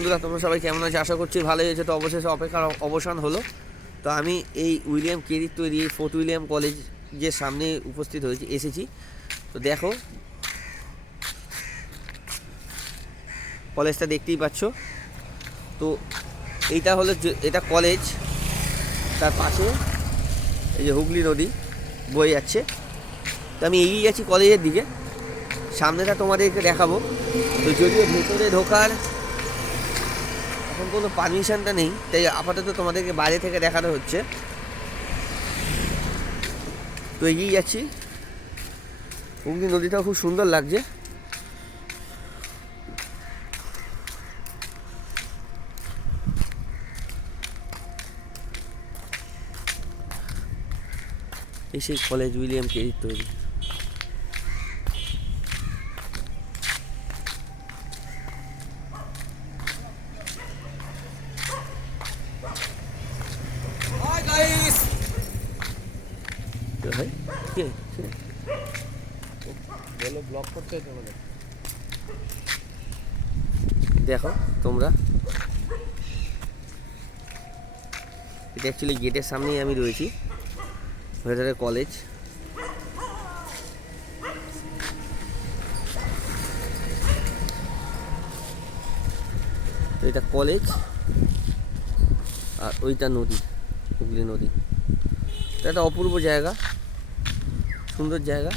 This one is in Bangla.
বন্ধুরা, তোমরা সবাই কেমন আছো? আশা করছি ভালোই হয়েছে। তো অবশেষে অপেক্ষার অবসান হলো। তো আমি এই উইলিয়াম কেরির তৈরি এই ফোর্ট উইলিয়াম কলেজের সামনে উপস্থিত এসেছি। তো দেখো, কলেজটা দেখতেই পাচ্ছ। তো এইটা হলো এটা কলেজ, তার পাশে এই যে হুগলি নদী বয়ে যাচ্ছে। তো আমি এগিয়ে যাচ্ছি কলেজের দিকে, সামনেটা তোমাদেরকে দেখাবো। তো যদিও ভেতরে ঢোকার এখন কোনো পারমিশনটা নেই, তাই আপাতত তোমাদেরকে বাইরে থেকে দেখানো হচ্ছে। তো এগিয়ে যাচ্ছি, হুগলি নদীটাও খুব সুন্দর লাগছে। এই সেই কলেজ উইলিয়াম কেরির তৈরি। ব্লক করতে হয় তোমাদের। দেখো তোমরা, এটা অ্যাকচুয়ালি গেটের সামনেই আমি রয়েছি, ভেতরে কলেজ। এটা কলেজ আর ওইটা নদী, হুগলি নদী। এটা একটা অপূর্ব জায়গা, সুন্দর জায়গা।